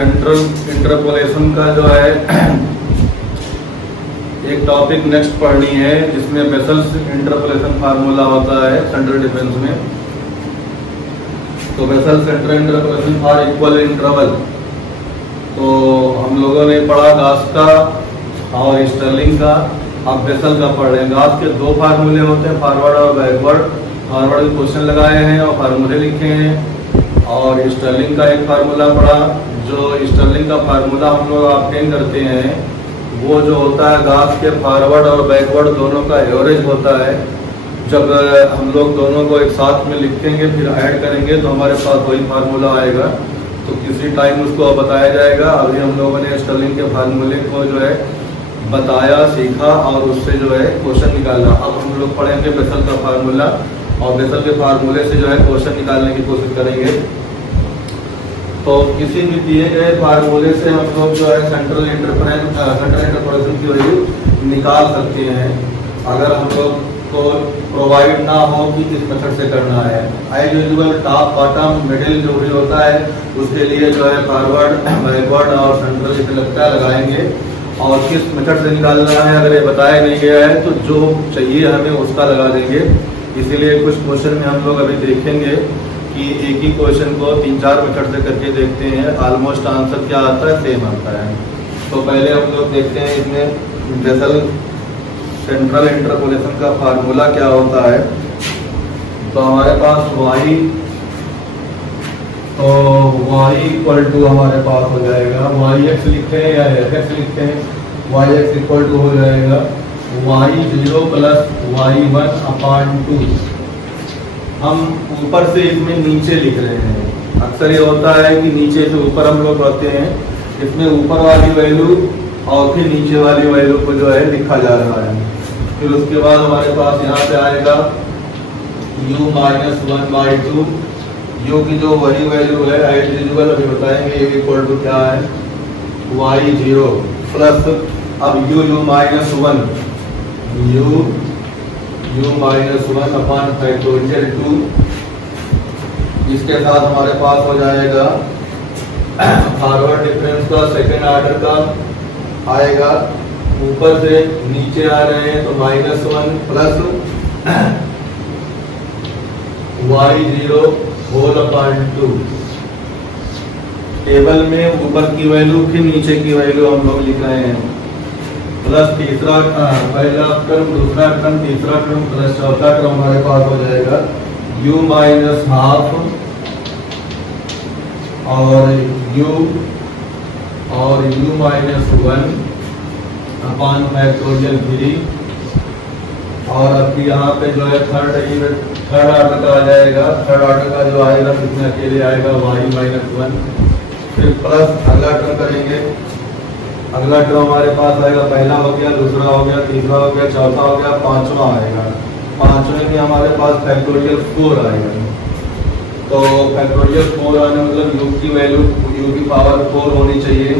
Central interpolation का जो है एक टॉपिक नेक्स्ट पढ़नी है, जिसमें बेसल्स इंटरपोलेशन फार्मूला होता है सेंट्रल डिफरेंस में। तो vessels central interpolation for equal interval, तो हम लोगों ने पढ़ा गास का और स्टर्लिंग का। अब बेसल का पढ़ रहे हैं। गास के दो फार्मूले होते हैं, फॉरवर्ड और बैकवर्ड। फॉरवर्ड के क्वेश्चन लगाए हैं और फार्मूले लिखे हैं। और स्टर्लिंग का एक फार्मूला पढ़ा। जो स्टर्लिंग का फार्मूला हम लोग ऑब्टेन करते हैं, वो जो होता है गास के फॉरवर्ड और बैकवर्ड दोनों का एवरेज होता है। जब हम लोग दोनों को एक साथ में लिखेंगे फिर ऐड करेंगे तो हमारे पास वही फार्मूला आएगा। तो किसी टाइम उसको बताया जाएगा। अभी हम लोगों ने स्टर्लिंग के फार्मूले को जो है बताया, सीखा और उससे जो है क्वेश्चन निकाला। अब हम लोग पढ़ेंगे बेसल का फार्मूला और बेसल के फार्मूले से जो है क्वेश्चन निकालने की कोशिश करेंगे। तो किसी भी दिए गए फार्मूले से हम लोग जो है सेंट्रल इंटरपोलेशन की वैल्यू निकाल सकते हैं, अगर हम लोग को प्रोवाइड ना हो कि किस मेथड से करना है। As usual top bottom middle जो भी होता है उसके लिए जो है फॉरवर्ड बैकवर्ड और सेंट्रल इसे लगता है लगाएंगे। और किस मेथड से निकालना है अगर ये बताया नहीं गया है तो जो चाहिए हमें उसका लगा देंगे। इसीलिए कुछ क्वेश्चन में हम लोग अभी देखेंगे कि एक ही क्वेश्चन को 3-4 मेथड से करके देखते हैं, ऑलमोस्ट आंसर क्या आता है, सेम आता है। तो पहले हम लोग देखते हैं इसमें बेसल सेंट्रल इंटरपोलेशन का फार्मूला क्या होता है। तो हमारे पास y, तो y इक्वल टू हमारे पास हो जाएगा, yx लिखते हैं या fx लिखते हैं, yx इक्वल टू हो जाएगा y0 प्लस y1 अपान 2। हम ऊपर से इसमें नीचे लिख रहे हैं। अक्सर ये होता है कि नीचे से ऊपर हम लोग पढ़ते हैं, इसमें ऊपर वाली वैल्यू और फिर नीचे वाली वैल्यू को जो है लिखा जा रहा है। फिर उसके बाद हमारे पास यहाँ पे आएगा u-1/2। u की जो वही वैल्यू है एज यूजुअल अभी बताएंगे इक्वल टू क्या है, y0 प्लस अब u-1 u-1 अपान फैक्टोरियल 2। इसके साथ हमारे पास हो जाएगा फॉरवर्ड डिफरेंस का सेकेंड ऑर्डर का आएगा। ऊपर से नीचे आ रहे हैं तो -1 plus y0 whole upon 2। Table में ऊपर की वैल्यू फिर नीचे की वैल्यू हम लोग लिख रहे हैं। प्लस तीसरा पहला टर्म, दूसरा टर्म, तीसरा टर्म प्लस चौथा टर्म हमारे पास हो जाएगा u-12 और u-1 अपान फैक्टोरियल 3। और अब यहाँ पे जो है थर्ड ऑर्डर का आ जाएगा। थर्ड ऑर्डर का जो आएगा इसमें अकेले आएगा y-1। फिर प्लस अगला टर्म करेंगे। अगला टर्म हमारे पास आएगा, पहला हो गया, दूसरा हो गया, तीसरा हो गया, चौथा हो गया, पांचवा आएगा। पांचवें में हमारे पास फैक्टोरियल 4 आएगा। तो फैक्टोरियल 4 आने मतलब u की वैल्यू u की पावर 4 होनी चाहिए।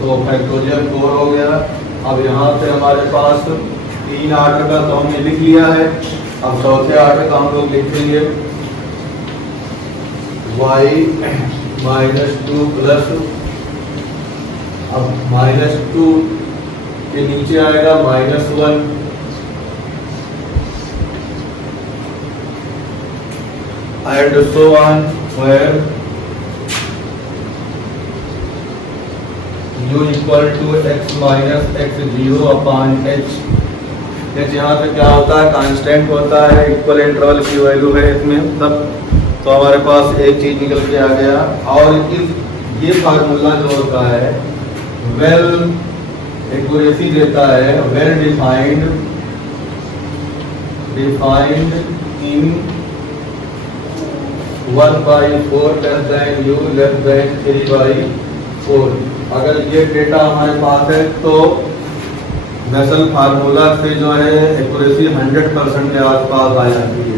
तो फैक्टोरियल 4 हो गया। अब यहाँ पे हमारे पास 3 ऑर्डर का तो हमने लिख लिया है। अब चौथे ऑर्डर का हम लोग लिखेंगे y-2 प्लस, अब -2 के नीचे आएगा -1 and so on where u equal to x minus x0 upon h। यहाँ पे क्या होता है, कांस्टेंट होता है, इक्वल इंटरवल की वैल्यू है इसमें सब। तो हमारे पास एक चीज निकल के आ गया। और ये फार्मूला जो होता है वेल एक्यूरेसी देता है, well defined in 1/4 less than u less than 3/4। अगर ये डेटा हमारे पास है तो बेसल फार्मूला से जो है एक्यूरेसी 100% के आसपास आ जाती है।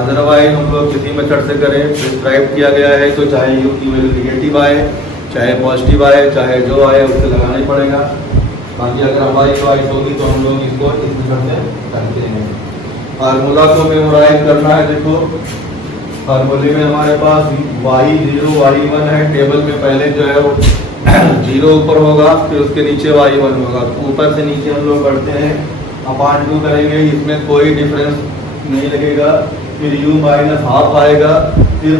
अदरवाइज हम लोग किसी मेथड से करें, प्रिस्क्राइब किया गया है तो चाहे u की वैल्यू निगेटिव आए चाहे पॉजिटिव आए, चाहे जो आए उससे लगाना ही पड़ेगा। बाकी अगर हमारी चॉइस होगी तो हम लोग इसको इस मेथड से करते हैं। फार्मूला को मेमोराइज करना है। देखो फार्मूले में हमारे पास y0 y1 है। टेबल में पहले जो है वो 0 ऊपर होगा, फिर उसके नीचे y1 होगा। ऊपर से नीचे हम लोग बढ़ते हैं, अपान 2 करेंगे, इसमें कोई डिफरेंस नहीं लगेगा। फिर u माइनस हाफ आएगा, फिर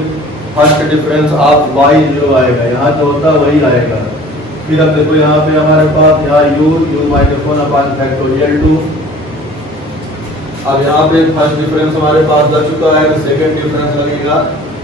फर्स्ट डिफरेंस ऑफ y0 आएगा, यहाँ जो होता है वही आएगा। फिर अब देखो यहाँ पे हमारे पास यहाँ u माइनस 1 अपान फैक्टोरियल 2। अब यहाँ पे फर्स्ट डिफरेंस हमारे पास लग चुका है, सेकंड डिफरेंस लगेगा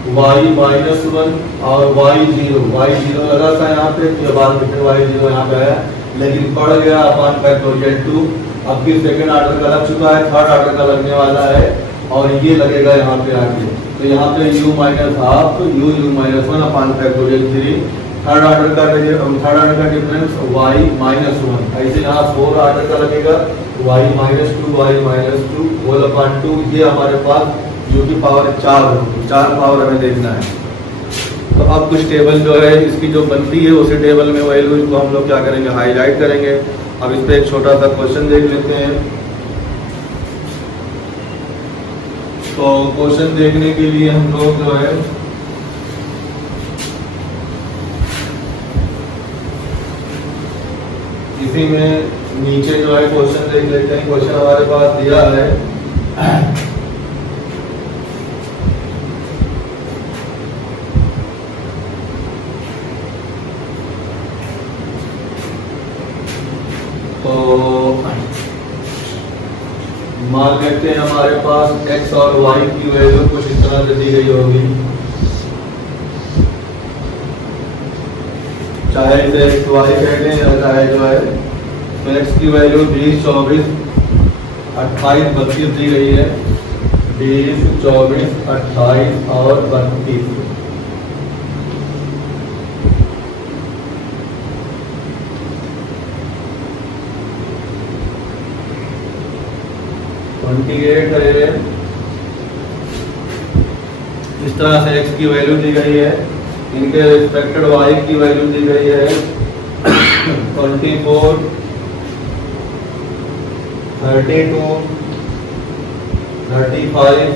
y माइनस 1 और y0 लगा था यहाँ पे, फिर बाद में y0 यहाँ पे आया, लेकिन बढ़ गया अपान फैक्टोरियल 2। अब फिर सेकंड ऑर्डर का लग चुका है, थर्ड ऑर्डर का लगने वाला है और ये लगेगा यहाँ पे आके। तो यहाँ पे u minus half u minus 1 अपान फैक्टोरियल 3। थर्ड ऑर्डर का डिफरेंस y माइनस 1। ऐसे यहाँ फोर्थ ऑर्डर का लगेगा y माइनस 2 होल अपान 2। ये हमारे पास u की पावर 4 होगी, 4 पावर हमें देखना है। तो अब कुछ टेबल जो है इसकी जो बनती है उसी टेबल में वैल्यूज को हम लोग क्या करेंगे, हाईलाइट करेंगे। अब इस पर एक छोटा सा क्वेश्चन देख लेते हैं। तो क्वेश्चन देखने के लिए हम लोग जो है इसी में नीचे जो है क्वेश्चन देख लेते हैं। क्वेश्चन हमारे पास दिया है तो मान लेते हैं हमारे पास x और y की वैल्यू कुछ इस तरह से दी गई होगी, चाहे इसे x y कहते हैं या चाहे जो है, तो x की वैल्यू 20 24 28 32 दी गई है। 20 24 28 और 32। है इस तरह से x की वैल्यू दी गई है, इनके रिस्पेक्टेड y की वैल्यू दी गई है 24 32 35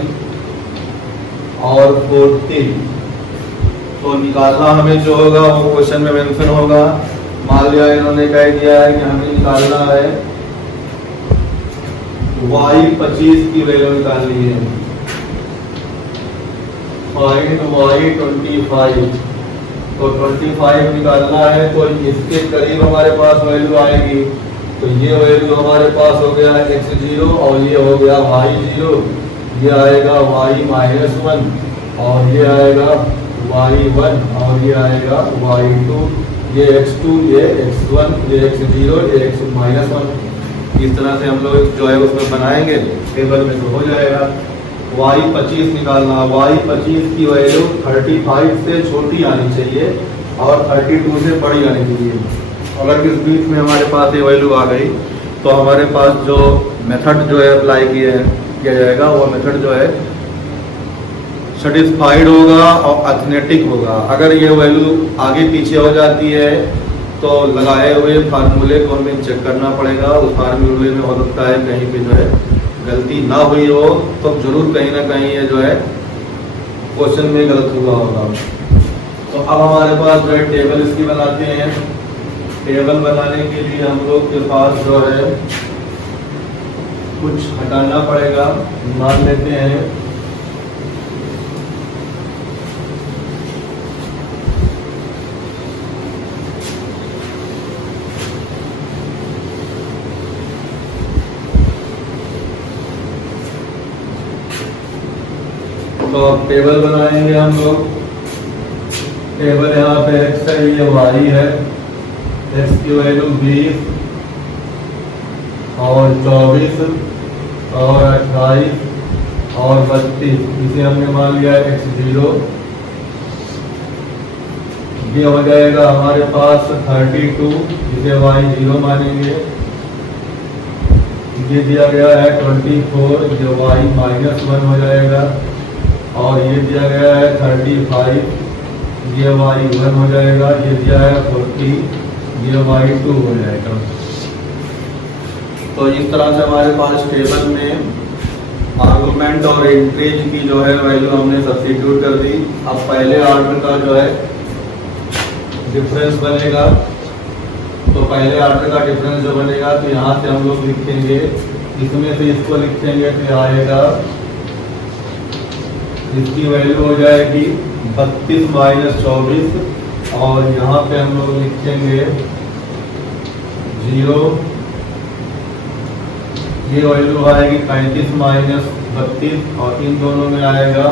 और 40। तो निकालना हमें जो होगा वो क्वेश्चन में मेंशन होगा। मान लिया इन्होंने कह दिया है कि हमें निकालना है y 25 की वैल्यू निकालनी है, फाइंड y 25। तो 25 निकालना है, तो इसके करीब हमारे पास वैल्यू आएगी। तो ये वैल्यू हमारे पास हो गया x0 और ये हो गया y0। ये आएगा y माइनस 1 और ये आएगा y1 और ये आएगा y2। ये x2 ये x1 ये x0 ये x माइनस 1। इस तरह से हम लोग जो है उसमें बनाएंगे टेबल में, तो हो जाएगा। y 25 निकालना, y 25 की वैल्यू 35 से छोटी आनी चाहिए और 32 से बड़ी आनी चाहिए। अगर इस बीच में हमारे पास ये वैल्यू आ गई तो हमारे पास जो मेथड जो है अप्लाई किया जाएगा वो मेथड जो है सेटिस्फाइड होगा और अथनेटिक होगा। अगर ये वैल्यू आगे पीछे हो जाती है तो लगाए हुए फार्मूले को हमें चेक करना पड़ेगा। उस फार्मूले में हो सकता है कहीं पे जो है गलती ना हुई हो, तो जरूर कहीं ना कहीं ये जो है क्वेश्चन में गलत हुआ होगा। तो अब हमारे पास जो है टेबल इसकी बनाते हैं। टेबल बनाने के लिए हम लोग के पास जो है कुछ हटाना पड़ेगा। मान लेते हैं तो अब टेबल बनाएंगे हम लोग। टेबल यहाँ पे x है, ये y है। x की वैल्यू 20 और 24 और 28 और 32। इसे हमने मान लिया x0। ये हो जाएगा हमारे पास 32, इसे y0 मानेंगे। ये दिया गया है 24 जो y माइनस 1 हो जाएगा और ये दिया गया है 35, ये y1 हो जाएगा। ये दिया है 40, ये y2 हो जाएगा। तो इस तरह से हमारे पास टेबल में आर्गुमेंट और एंट्रीज की जो है वैल्यू हमने सब्स्टिट्यूट कर दी। अब पहले ऑर्डर का जो है डिफरेंस बनेगा, तो पहले ऑर्डर का डिफरेंस जो बनेगा तो यहाँ से हम लोग लिखेंगे, इसमें से इसको लिखेंगे तो आएगा, इसकी वैल्यू हो जाएगी 32 माइनस 24 और यहाँ पे हम लोग लिखेंगे 0, ये वैल्यू आएगी 35 माइनस 32 और इन दोनों में आएगा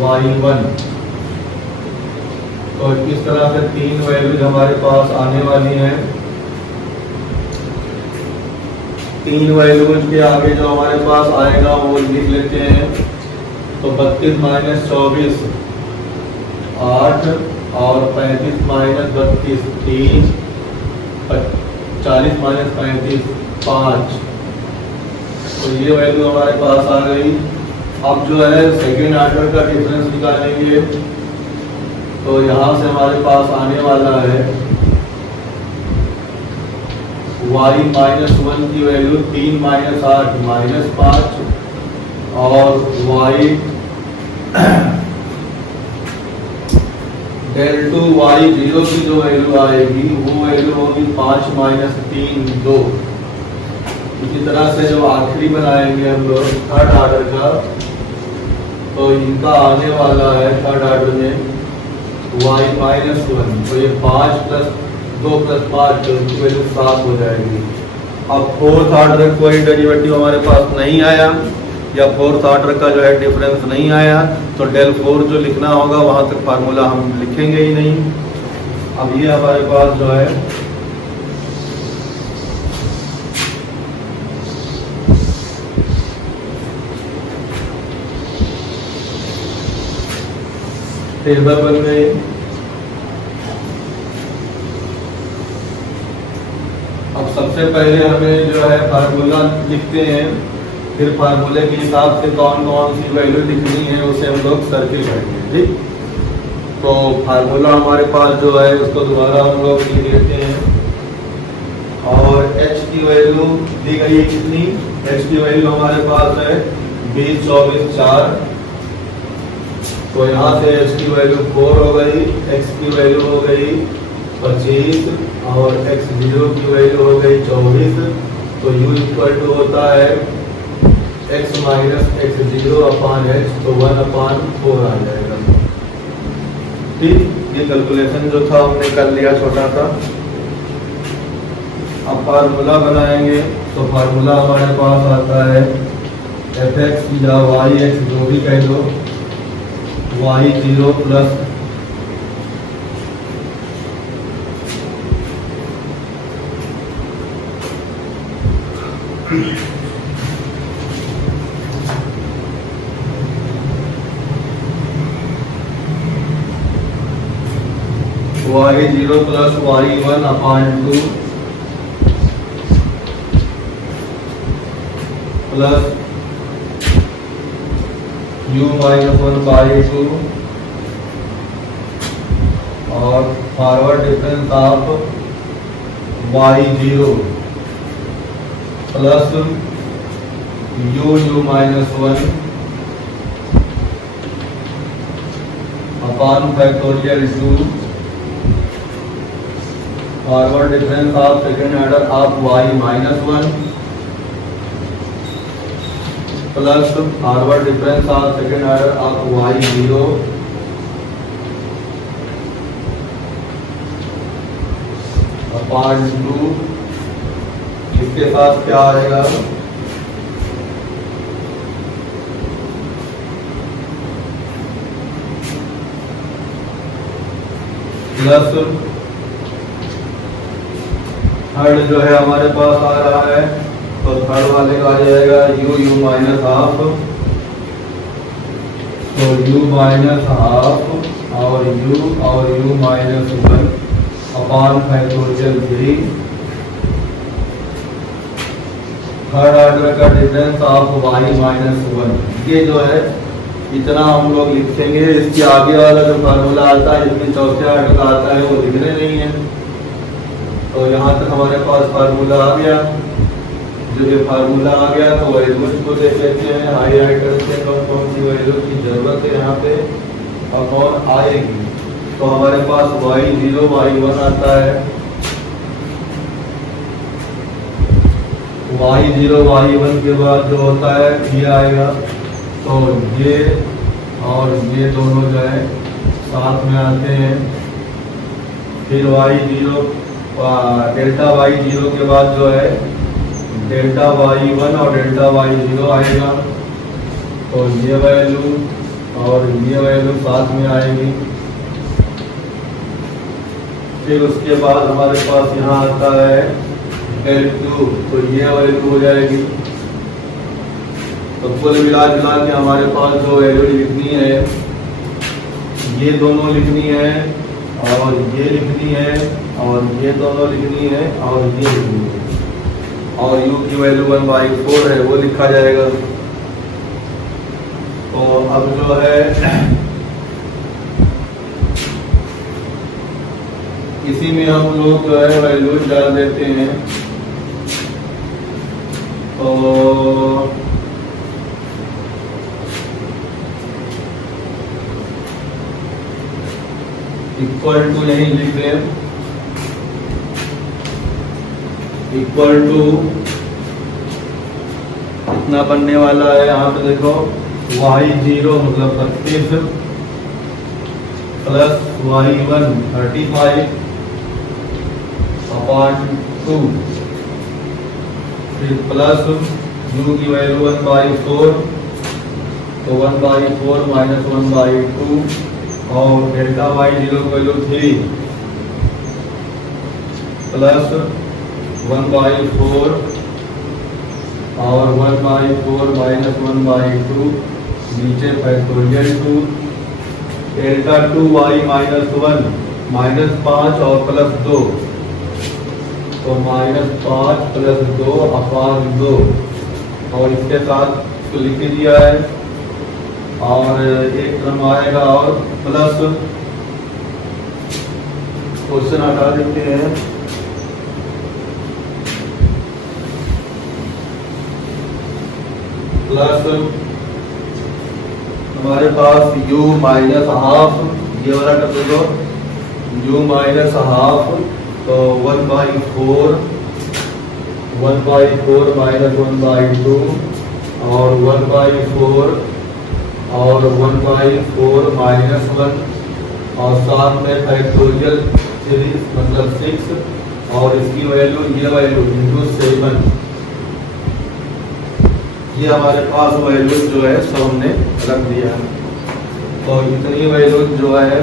y1। तो इस तरह से तीन वैल्यूज हमारे पास आने वाली हैं। तीन वैल्यूज के आगे जो हमारे पास आएगा वो लिख लेते हैं। तो 32 माइनस 24 8 और 35 माइनस 32 3, 40 माइनस 35 5। तो ये वैल्यू हमारे पास आ गई। अब जो है सेकेंड ऑर्डर का डिफरेंस निकालेंगे, तो यहाँ से हमारे पास आने वाला है y माइनस 1 की वैल्यू 3 माइनस 8 माइनस 5 और y del 2 y0 की जो वैल्यू आएगी वो वैल्यू होगी 5 माइनस 3 2। इसी तरह से जो आखिरी बनाएंगे हम लोग थर्ड ऑर्डर का, तो इनका आने वाला है थर्ड ऑर्डर में y माइनस 1, तो ये 5 प्लस 2 प्लस 5 तो इसकी वैल्यू 7 हो जाएगी। अब फोर्थ ऑर्डर कोई डेरिवेटिव हमारे पास नहीं आया या फोर्थ ऑर्डर का जो है डिफरेंस नहीं आया, तो डेल 4 जो लिखना होगा वहाँ तक फार्मूला हम लिखेंगे ही नहीं। अब ये हमारे पास जो है टेबल बन गई। अब सबसे पहले हमें जो है फार्मूला लिखते हैं, फिर फार्मूले के हिसाब से कौन कौन सी वैल्यू लिखनी है उसे हम लोग सर्किल करेंगे। ठीक, तो फार्मूला हमारे पास जो है उसको दोबारा हम लोग लिख लेते हैं। और h की वैल्यू दी गई है कितनी, h की वैल्यू हमारे पास है 20 24 4। तो यहाँ से h की वैल्यू 4 हो गई, x की वैल्यू हो गई 25 और x0 की वैल्यू हो गई 24। तो u इक्वल टू होता है x minus x0 upon h, तो 1/4 आ जाएगा। ठीक, ये कैलकुलेशन जो था हमने कर लिया छोटा सा। अब फार्मूला बनाएंगे, तो फार्मूला हमारे पास आता है fx या yx जो भी कह दो, y0 plus y0 plus y1 अपान 2 प्लस u माइनस 1/2 और forward difference of y0 plus u minus 1 upon factorial 2 forward difference of second order of y minus 1 plus forward difference of second order of y0 upon 2। इसके साथ क्या आएगा, plus third जो है हमारे पास आ रहा है, तो थर्ड वाले का आ जाएगा u माइनस हाफ, तो u माइनस हाफ और u minus 1 upon factorial 3। Third order का डिफरेंस ऑफ y माइनस 1। ये जो है इतना हम लोग लिखेंगे। इसके आगे वाला जो फार्मूला आता है, इसमें चौथे ऑर्डर का आता है, वो लिखने नहीं है। तो यहाँ तक हमारे पास फार्मूला आ गया। जो ये फार्मूला आ गया तो वैल्यूज को देख लेते हैं, हाईलाइट करते हैं कौन कौन सी वैल्यू की जरूरत है यहाँ पे और कौन आएगी। तो हमारे पास y0 y1 आता है, y0 y1 के बाद जो होता है ये आएगा, तो ये और ये दोनों जो है साथ में आते हैं। फिर y0 डेल्टा y0 के बाद जो है डेल्टा y1 और डेल्टा y0 आएगा, तो ये वैल्यू और ये वैल्यू साथ में आएगी। फिर उसके बाद हमारे पास यहाँ आता है L2, तो ये वैल्यू हो जाएगी। तो कुल मिला जुला के हमारे पास जो वैल्यू लिखनी है ये दोनों लिखनी है और ये लिखनी है और ये दोनों लिखनी है और ये लिखनी है, और u की वैल्यू 1/4 है वो लिखा जाएगा। तो अब जो है इसी में हम लोग जो है वैल्यू डाल देते हैं। तो इक्वल टू यही लिख लें, इक्वल टू कितना बनने वाला है यहाँ पे देखो, y0 मतलब 32 प्लस y1 35 अपॉन 2, फिर प्लस u की वैल्यू 1/4, तो 1/4 माइनस 1/2 और डेल्टा y0 की वैल्यू 3 प्लस 1/4 और 1/4 माइनस 1/2 नीचे फैक्टोरियल 2, डेल्टा 2y माइनस 1 -5 और प्लस 2, तो -5 प्लस 2 अपॉन 2, और इसके साथ तो लिख दिया है। और एक क्रम आएगा और प्लस क्वेश्चन हटा देते हैं, प्लस हमारे पास u माइनस हाफ, ये वाला कर दो u माइनस हाफ, तो 1/4 माइनस 1/2 और 1/4 और 1/4 माइनस 1 और साथ में फैक्टोरियल 3 मतलब 6 और इसकी वैल्यू ये वैल्यू इंटू 7, ये हमारे पास वैल्यू जो है सब हमने रख दिया है। तो इतनी वैल्यू जो है,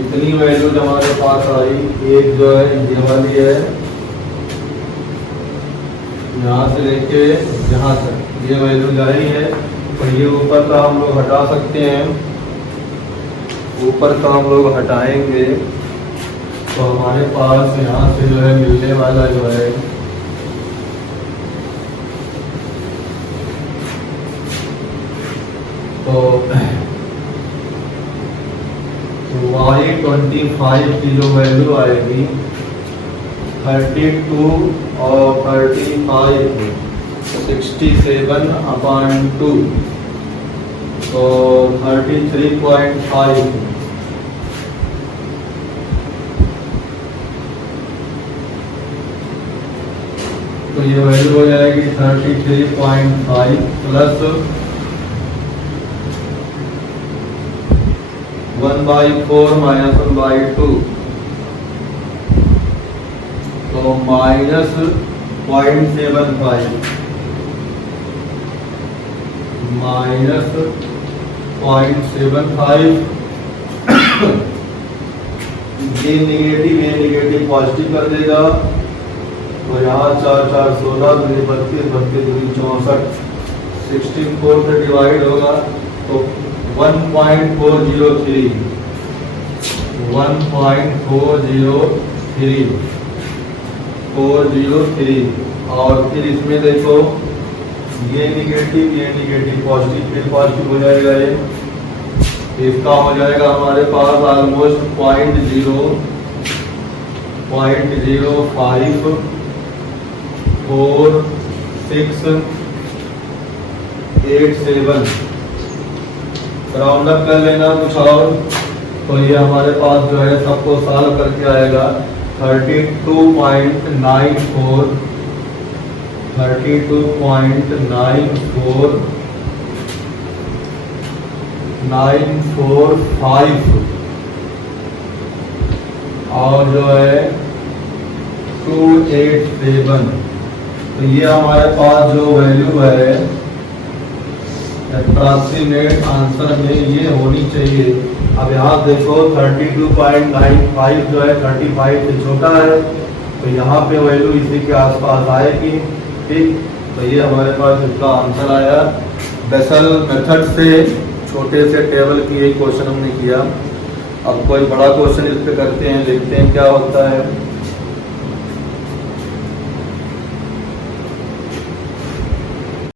इतनी वैल्यू जो हमारे पास आई, एक जो है ये वाली है यहाँ से लेके यहाँ तक ये वैल्यू जारी है, तो ये ऊपर का हम लोग हटा सकते हैं, ऊपर का हम लोग हटाएंगे तो हमारे पास यहाँ से जो है मिलने वाला जो है तो y25 की जो वैल्यू आएगी 32 और 35 67/2, तो 33.5, तो ये वैल्यू हो जाएगी 33.5 प्लस 1/4 माइनस 1/2, तो माइनस 0.75 माइनस 0.75, ये नेगेटिव पॉजिटिव कर देगा, तो यहाँ 4 4 16 32 32 64 64 से डिवाइड होगा, तो 1.403 403, और फिर इसमें देखो ये नेगेटिव पॉजिटिव, फिर पॉजिटिव हो जाएगा, ये इसका हो जाएगा हमारे पास ऑलमोस्ट 0.0 0.054687 राउंड अप कर लेना कुछ और, तो ये हमारे पास जो है सबको सॉल्व करके आएगा 32.945 और जो है 287। तो ये हमारे पास जो वैल्यू है अप्रॉक्सीमेट आंसर में ये होनी चाहिए। अब यहाँ देखो 32.95 जो है 35 से छोटा है, तो यहाँ पे वैल्यू इसी के आसपास आएगी। ठीक, तो ये हमारे पास इसका आंसर आया। बेसल मेथड से छोटे से टेबल की एक क्वेश्चन हमने किया। अब कोई बड़ा क्वेश्चन इस पे करते हैं, देखते हैं क्या होता है।